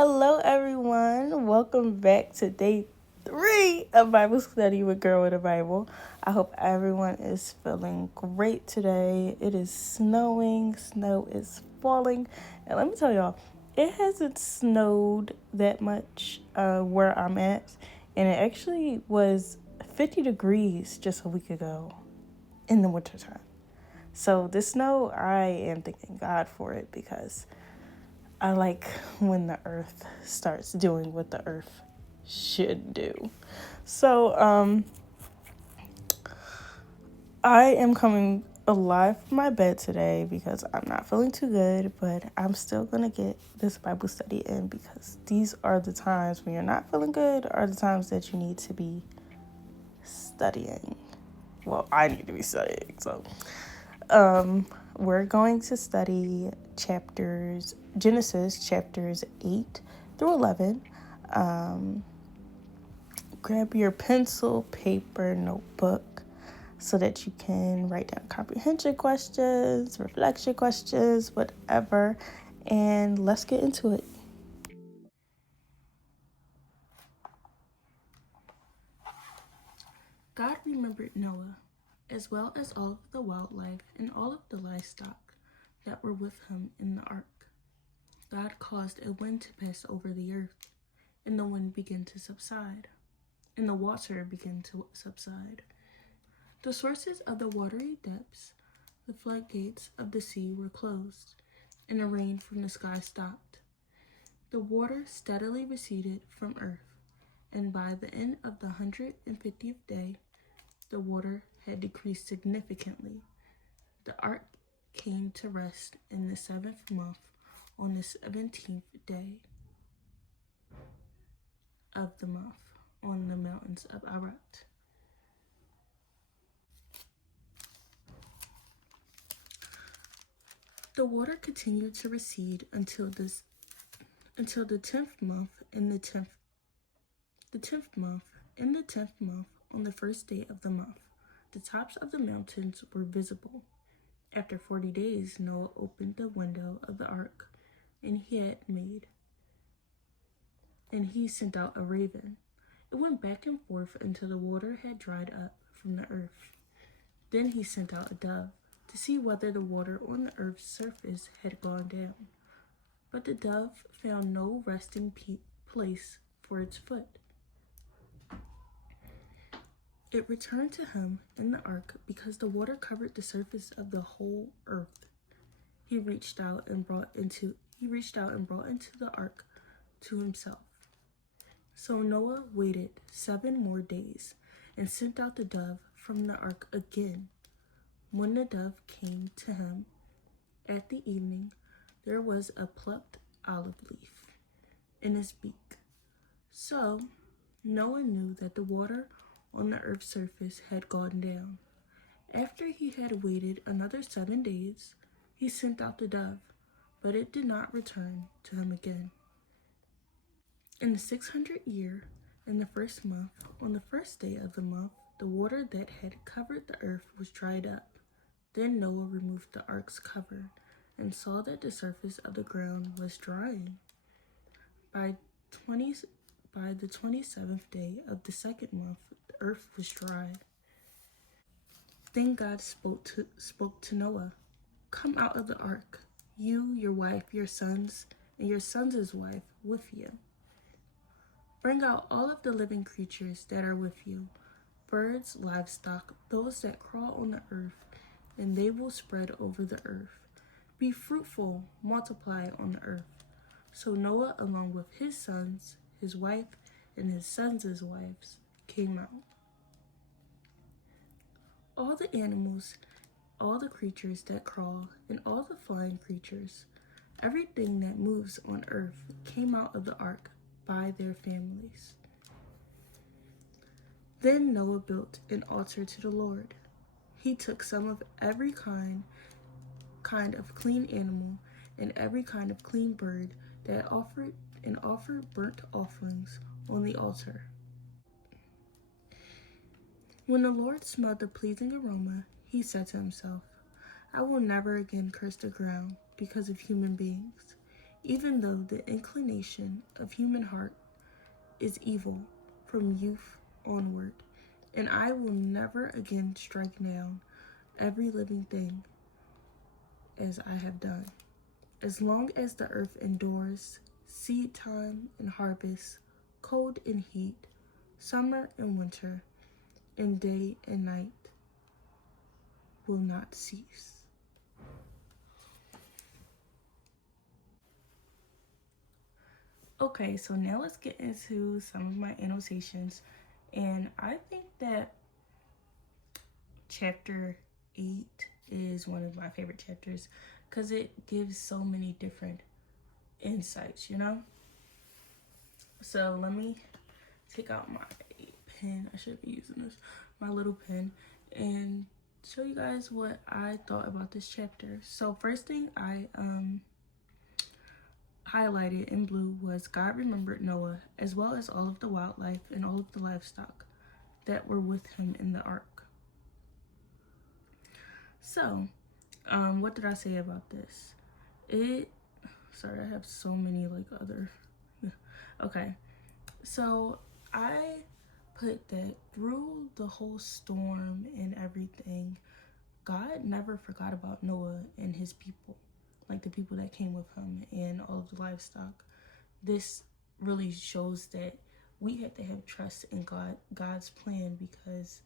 Hello, everyone. Welcome back to day 3 of Bible study with Girl with a Bible. I hope everyone is feeling great today. It is snowing, snow is falling, and let me tell y'all, it hasn't snowed that much where I'm at, and it actually was 50 degrees just a week ago in the wintertime. So the snow, I am thanking God for it because I like when the earth starts doing what the earth should do. So, I am coming alive from my bed today because I'm not feeling too good, but I'm still going to get this Bible study in because these are the times when you're not feeling good, are the times that you need to be studying. Well, I need to be studying. So, we're going to study Genesis chapters 8 through 11. Grab your pencil, paper, notebook so that you can write down comprehension questions, reflection questions, whatever, and let's get into it. God remembered Noah, as well as all of the wildlife and all of the livestock that were with him in the ark. God caused a wind to pass over the earth, and the wind began to subside, and the water began to subside. The sources of the watery depths, the floodgates of the sea were closed, and the rain from the sky stopped. The water steadily receded from earth, and by the end of the 150th day, the water had decreased significantly. The ark came to rest in the 7th month on the 17th day of the month on the mountains of Ararat. The water continued to recede until the 10th month in the 10th month on the first day of the month. The tops of the mountains were visible. After 40 days, Noah opened the window of the ark, and he sent out a raven. It went back and forth until the water had dried up from the earth. Then he sent out a dove to see whether the water on the earth's surface had gone down. But the dove found no resting place for its foot. It returned to him in the ark because the water covered the surface of the whole earth. He reached out and brought into the ark to himself. So Noah waited 7 more days and sent out the dove from the ark again. When the dove came to him at the evening, there was a plucked olive leaf in his beak. So Noah knew that the water on the earth's surface had gone down. After he had waited another 7 days, he sent out the dove, but it did not return to him again. In the 600th year, in the 1st month, on the 1st day of the month, the water that had covered the earth was dried up. Then Noah removed the ark's cover and saw that the surface of the ground was drying. By the 27th day of the 2nd month, the earth was dry. Then God spoke to Noah, "Come out of the ark, you, your wife, your sons, and your sons' wife with you. Bring out all of the living creatures that are with you, birds, livestock, those that crawl on the earth, and they will spread over the earth. Be fruitful, multiply on the earth." So Noah, along with his sons, his wife, and his sons' wives, came out. All the animals, all the creatures that crawl, and all the flying creatures, everything that moves on earth came out of the ark by their families. Then Noah built an altar to the Lord. He took some of every kind of clean animal and every kind of clean bird that offered burnt offerings on the altar. When the Lord smelled the pleasing aroma, he said to himself, "I will never again curse the ground because of human beings. even though the inclination of human heart is evil from youth onward. And I will never again strike down every living thing as I have done. As long as the earth endures, seed time and harvest, cold and heat, summer and winter, and day and night will not cease. Okay, so now let's get into some of my annotations. And I think that chapter 8 is one of my favorite chapters because it gives so many different insights, you know? So let me take out my pen. I should be using this, my little pen, and show you guys what I thought about this chapter. So first thing I highlighted in blue was God remembered Noah as well as all of the wildlife and all of the livestock that were with him in the ark. So, what did I say about this? Sorry, I have so many like other, okay. So I put that through the whole storm and everything, God never forgot about Noah and his people, like the people that came with him and all of the livestock. This really shows that we have to have trust in God's plan, because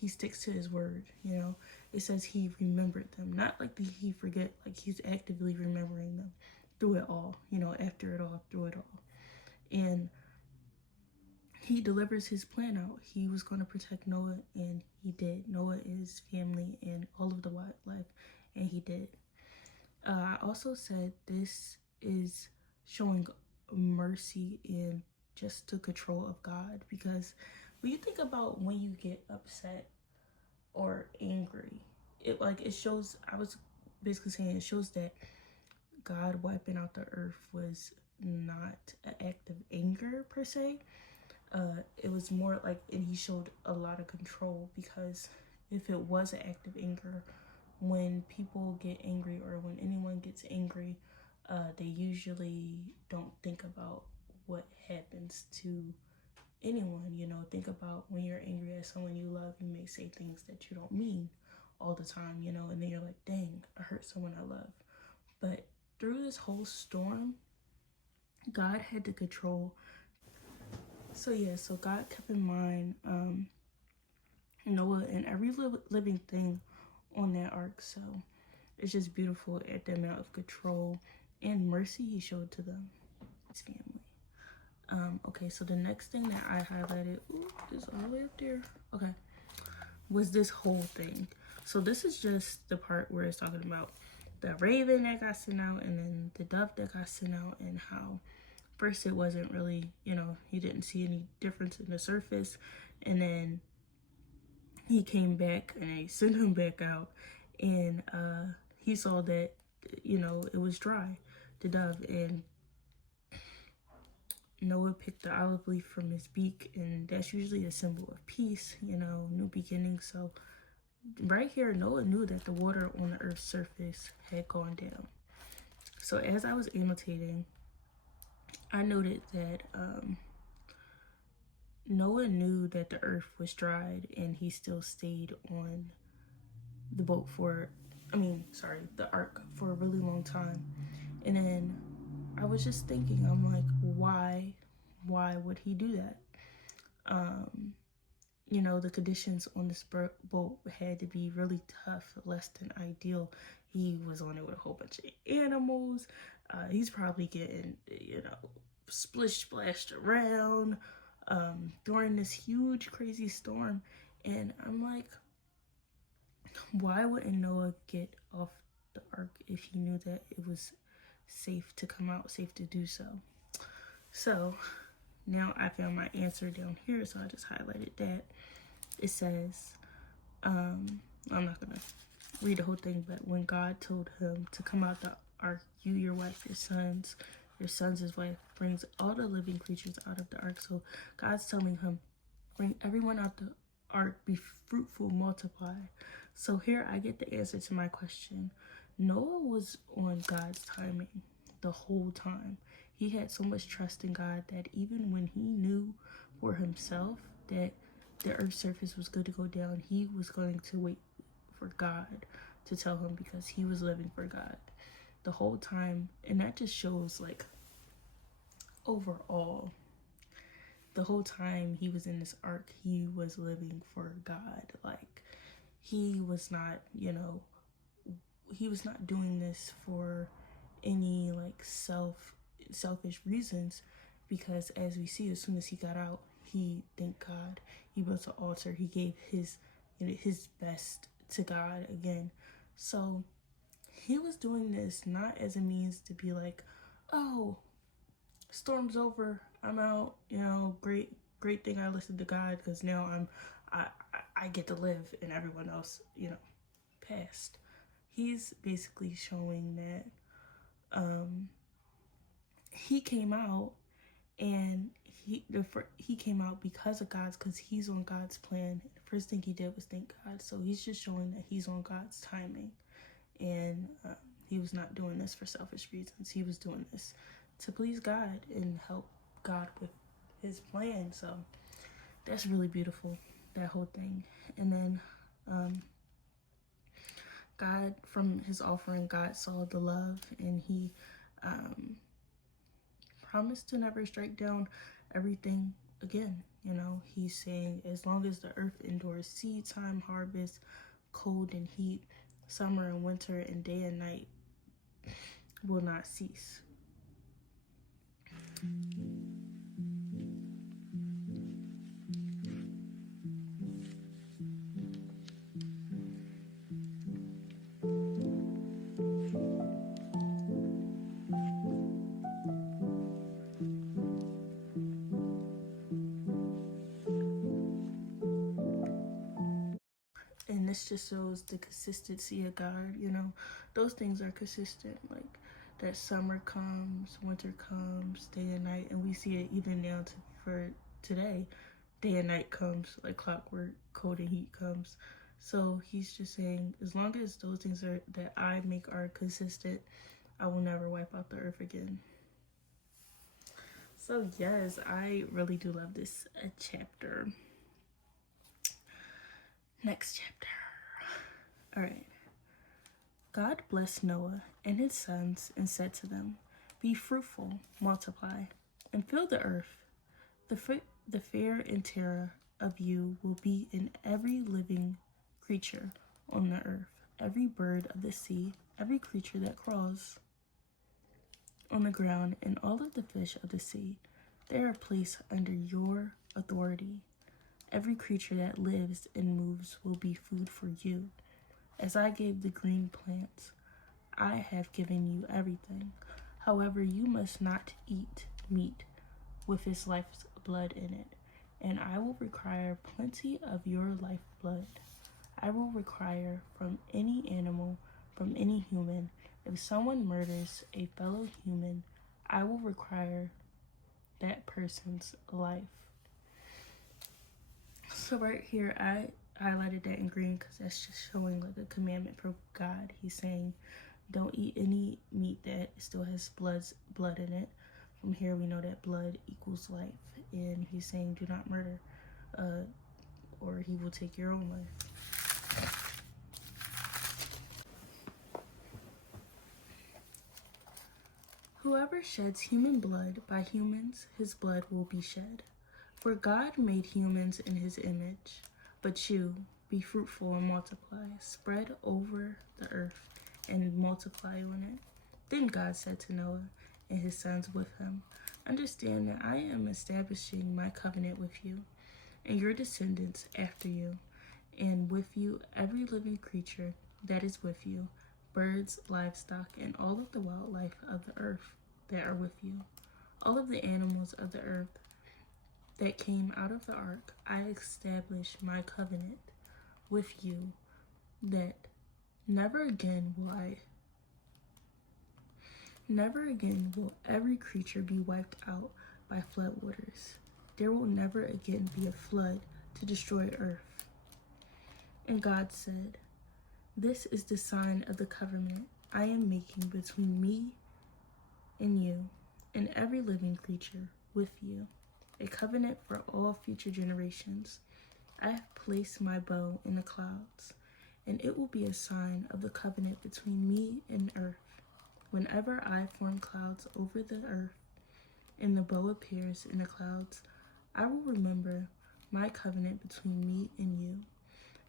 he sticks to his word, you know. It says he remembered them, not like he forget, like he's actively remembering them through it all, you know, after it all, through it all. And he delivers his plan out. He was going to protect Noah, and he did. Noah, his family, and all of the wildlife, and he did. I also said this is showing mercy and just the control of God, because when you think about when you get upset or angry, it shows, I was basically saying, it shows that God wiping out the earth was not an act of anger per se. It was more like, and he showed a lot of control, because if it was an act of anger, when people get angry or when anyone gets angry, they usually don't think about what happens to anyone, you know. Think about when you're angry at someone you love, you may say things that you don't mean all the time, you know, and then you're like, dang, I hurt someone I love. But through this whole storm, God had to control. So yeah, so God kept in mind Noah and every living thing on that ark. So it's just beautiful at the amount of control and mercy he showed to them, his family. Okay, so the next thing that I highlighted, is all the way up there, okay, was this whole thing. So this is just the part where it's talking about the raven that got sent out and then the dove that got sent out, and how first it wasn't really, you know, he didn't see any difference in the surface, and then he came back and they sent him back out, and he saw that, you know, it was dry, the dove, and Noah picked the olive leaf from his beak, and that's usually a symbol of peace, you know, new beginnings. So right here, Noah knew that the water on the earth's surface had gone down. So as I was annotating, I noted that Noah knew that the earth was dried, and he still stayed on the boat the ark for a really long time. And then I was just thinking, I'm like, why would he do that? You know, the conditions on this boat had to be really tough, less than ideal. He was on it with a whole bunch of animals. He's probably getting, you know, splashed around during this huge, crazy storm. And I'm like, why wouldn't Noah get off the ark if he knew that it was safe to come out, safe to do so? So now I found my answer down here, so I just highlighted that. It says, I'm not gonna read the whole thing, but when God told him to come out the ark, you, your wife, your sons, his wife, brings all the living creatures out of the ark. So God's telling him, bring everyone out the ark, be fruitful, multiply. So here I get the answer to my question. Noah was on God's timing. the whole time. He had so much trust in God that even when he knew for himself that the earth's surface was good to go down, he was going to wait for God to tell him, because he was living for God the whole time. And that just shows, like, overall, the whole time he was in this ark, he was living for God. Like, he was not, he was not doing this for any like selfish reasons, because as we see, as soon as he got out, he thanked God, he built an altar, he gave his best to God again. So he was doing this not as a means to be like, oh, storm's over, I'm out, great thing I listened to God, because now I get to live and everyone else passed. He's basically showing that he came out, and he came out because of God's, because he's on God's plan. The first thing he did was thank God. So he's just showing that he's on God's timing, and he was not doing this for selfish reasons. He was doing this to please God and help God with his plan. So that's really beautiful, that whole thing. And then God, from his offering, God saw the love, and he promised to never strike down everything again. He's saying, as long as the earth endures seed time, harvest, cold and heat, summer and winter, and day and night will not cease. And this just shows the consistency of God. Those things are consistent, like that summer comes, winter comes, day and night, and we see it even now for today. Day and night comes like clockwork, cold and heat comes. So he's just saying, as long as those things that I make are consistent, I will never wipe out the earth again. So yes, I really do love this chapter. Next chapter. All right. God blessed Noah and his sons and said to them, "Be fruitful, multiply, and fill the earth. The fear and terror of you will be in every living creature on the earth, every bird of the sea, every creature that crawls on the ground, and all of the fish of the sea. They are placed under your authority. Every creature that lives and moves will be food for you. As I gave the green plants, I have given you everything. However, you must not eat meat with its life's blood in it, and I will require plenty of your lifeblood. I will require from any animal, from any human. If someone murders a fellow human, I will require that person's life." So right here, I highlighted that in green because that's just showing like a commandment from God. He's saying, don't eat any meat that still has blood in it. From here, we know that blood equals life. And he's saying, do not murder, or he will take your own life. Whoever sheds human blood, by humans his blood will be shed. For God made humans in his image. But you, be fruitful and multiply, spread over the earth and multiply on it. Then God said to Noah and his sons with him, "Understand that I am establishing my covenant with you and your descendants after you, and with you every living creature that is with you, birds, livestock, and all of the wildlife of the earth that are with you, all of the animals of the earth that came out of the ark. I establish my covenant with you that never again will every creature be wiped out by floodwaters. There will never again be a flood to destroy earth." And God said, "This is the sign of the covenant I am making between me and you, and every living creature with you, a covenant for all future generations. I have placed my bow in the clouds, and it will be a sign of the covenant between me and earth. Whenever I form clouds over the earth, and the bow appears in the clouds, I will remember my covenant between me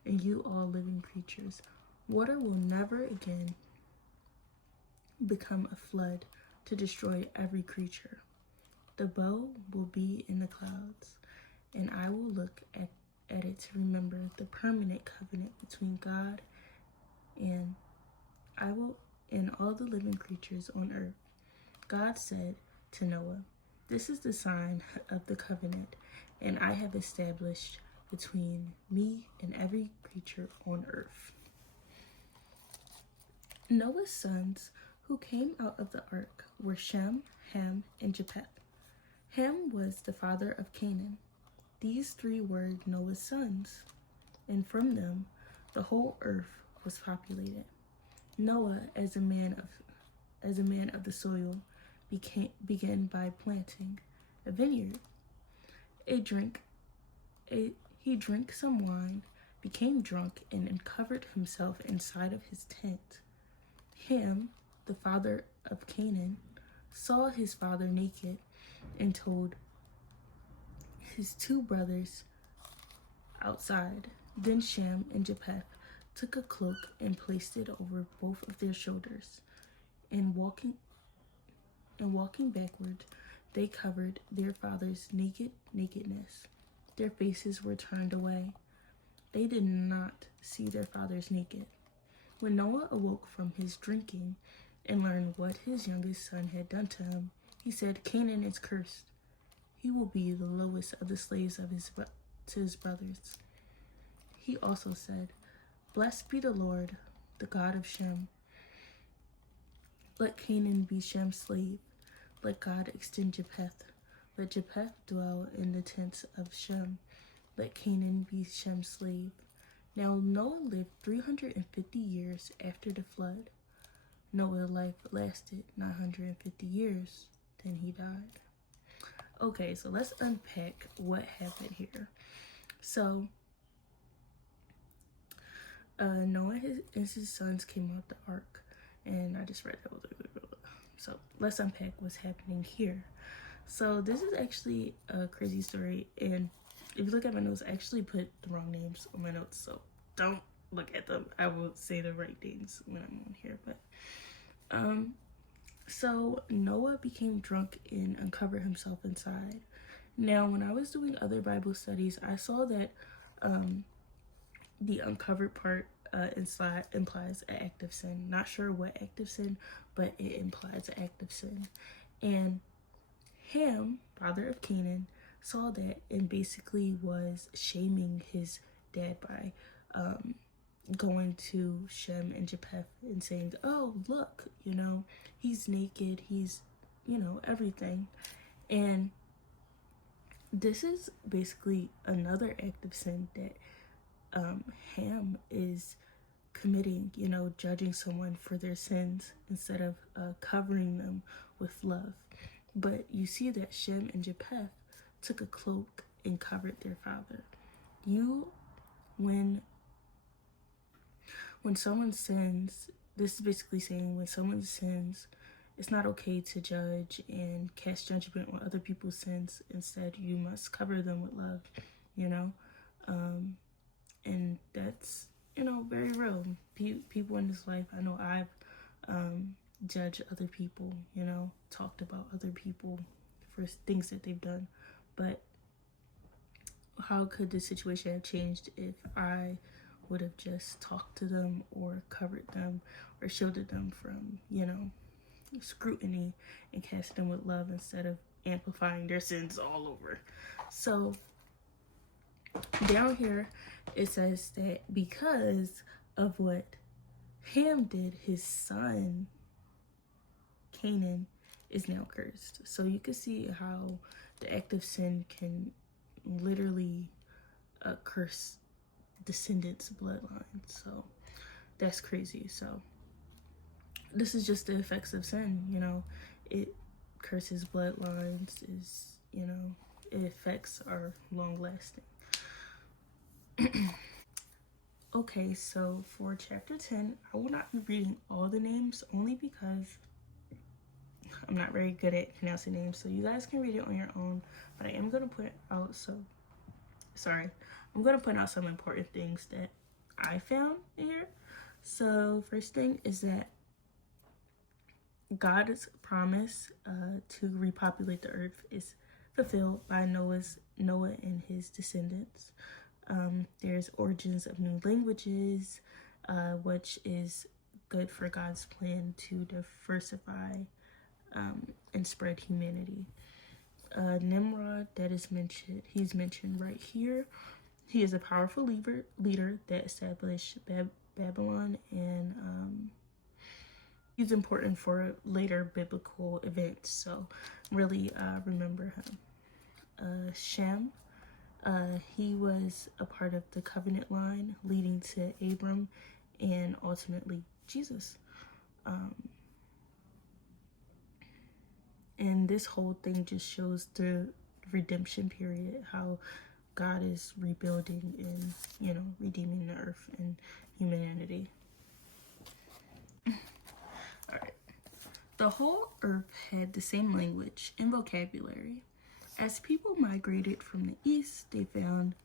and you all living creatures. Water will never again become a flood to destroy every creature. The bow will be in the clouds, and I will look at it to remember the permanent covenant between God and all the living creatures on earth. God said to Noah, "This is the sign of the covenant, and I have established between me and every creature on earth." Noah's sons who came out of the ark were Shem, Ham, and Japheth. Ham was the father of Canaan. These three were Noah's sons, and from them the whole earth was populated. Noah, as a man of the soil, began by planting a vineyard. He drank some wine, became drunk, and uncovered himself inside of his tent. Ham, the father of Canaan, saw his father naked and told his two brothers outside. Then Shem and Japheth took a cloak and placed it over both of their shoulders, and walking backward, they covered their father's nakedness. Their faces were turned away. They did not see their fathers naked. When Noah awoke from his drinking and learned what his youngest son had done to him, he said, "Canaan is cursed. He will be the lowest of the slaves to his brothers." He also said, "Blessed be the Lord, the God of Shem. Let Canaan be Shem's slave. Let God extend Japheth. Let Japheth dwell in the tents of Shem. Let Canaan be Shem's slave." Now Noah lived 350 years after the flood. Noah's life lasted 950 years, then he died. Okay, so let's unpack what happened here. So, Noah and his sons came out the ark, and I just read that. So let's unpack what's happening here. So this is actually a crazy story, and if you look at my notes, I actually put the wrong names on my notes, so don't look at them. I will say the right names when I'm on here. But so Noah became drunk and uncovered himself inside. Now, when I was doing other Bible studies, I saw that the uncovered part implies an act of sin. Not sure what act of sin, but it implies an act of sin. And Ham, father of Canaan, saw that and basically was shaming his dad by going to Shem and Japheth and saying, "Oh, look, he's naked, he's, everything." And this is basically another act of sin that Ham is committing, judging someone for their sins instead of covering them with love. But you see that Shem and Japheth took a cloak and covered their father. When someone sins, this is basically saying when someone sins, it's not okay to judge and cast judgment on other people's sins. Instead, you must cover them with love, and that's, very real. People in this life, I know I've judged other people, talked about other people for things that they've done. But how could the situation have changed if I would have just talked to them or covered them or shielded them from, scrutiny and casted them with love instead of amplifying their sins all over? So down here it says that because of what Ham did, his son Canaan is now cursed. So you can see how the act of sin can literally curse descendants' bloodline. So that's crazy. So this is just the effects of sin. it curses bloodlines, is, you know, it effects are long lasting. Okay, so for chapter 10, I will not be reading all the names only because I'm not very good at pronouncing names, so you guys can read it on your own. But I am going to put out I'm going to put out some important things that I found here. So first thing is that God's promise to repopulate the earth is fulfilled by Noah and his descendants. There's origins of new languages, which is good for God's plan to diversify and spread humanity. Nimrod, that is mentioned, he's mentioned right here. He is a powerful leader that established Babylon, and he's important for later biblical events, so really remember him. Shem, he was a part of the covenant line leading to Abram and ultimately Jesus. And this whole thing just shows the redemption period, how God is rebuilding and, you know, redeeming the earth and humanity. All right. The whole earth had the same language and vocabulary. As people migrated from the east, they found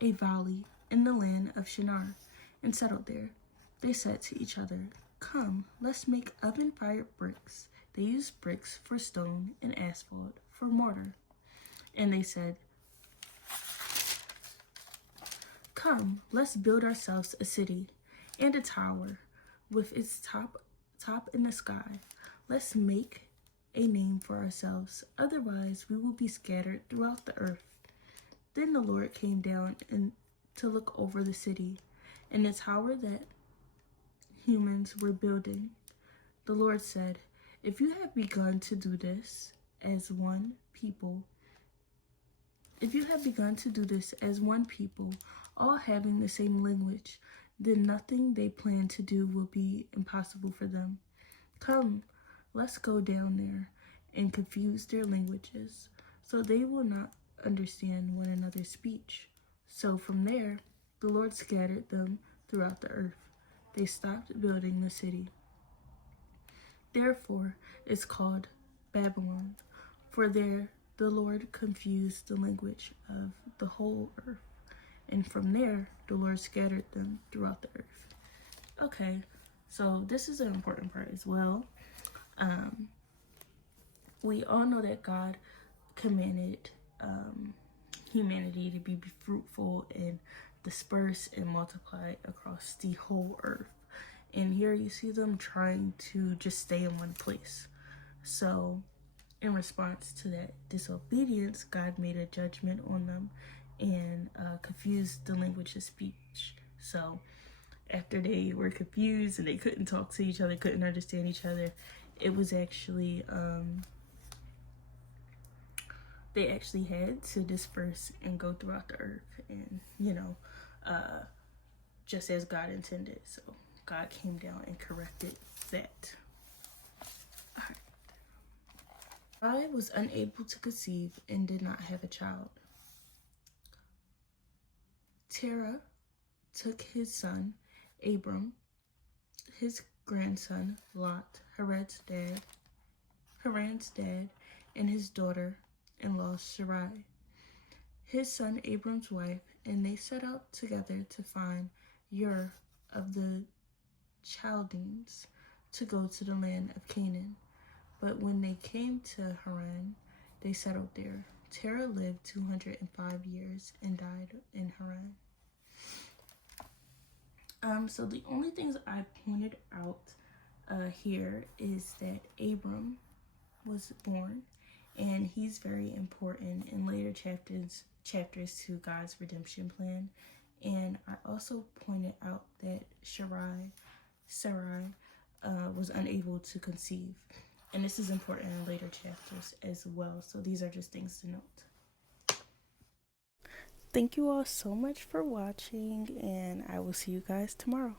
a valley in the land of Shinar and settled there. They said to each other, "Come, let's make oven-fired bricks." They used bricks for stone and asphalt for mortar. And they said, "Come, let's build ourselves a city and a tower with its top in the sky. Let's make a name for ourselves, otherwise we will be scattered throughout the earth." Then the Lord came down to look over the city and the tower that humans were building. The Lord said, "If you have begun to do this as one people, all having the same language, then nothing they plan to do will be impossible for them. Come, let's go down there and confuse their languages, so they will not understand one another's speech." So from there, the Lord scattered them throughout the earth. They stopped building the city. Therefore, it's called Babylon, for there the Lord confused the language of the whole earth. And from there, the Lord scattered them throughout the earth. Okay, so this is an important part as well. We all know that God commanded humanity to be fruitful and disperse and multiply across the whole earth. And here you see them trying to just stay in one place. So in response to that disobedience, God made a judgment on them and confused the language of speech. So after they were confused and they couldn't talk to each other, couldn't understand each other, it was actually they actually had to disperse and go throughout the earth, and just as God intended. So God came down and corrected that. All right. I was unable to conceive and did not have a child. Terah took his son Abram, his grandson Lot, Haran's dad, and his daughter-in-law Sarai, his son Abram's wife, and they set out together to find Ur of the Chaldeans to go to the land of Canaan. But when they came to Haran, they settled there. Terah lived 205 years and died in Haran. So the only things I pointed out here is that Abram was born, and he's very important in later chapters to God's redemption plan. And I also pointed out that Sarai was unable to conceive, and this is important in later chapters as well. So these are just things to note. Thank you all so much for watching, and I will see you guys tomorrow.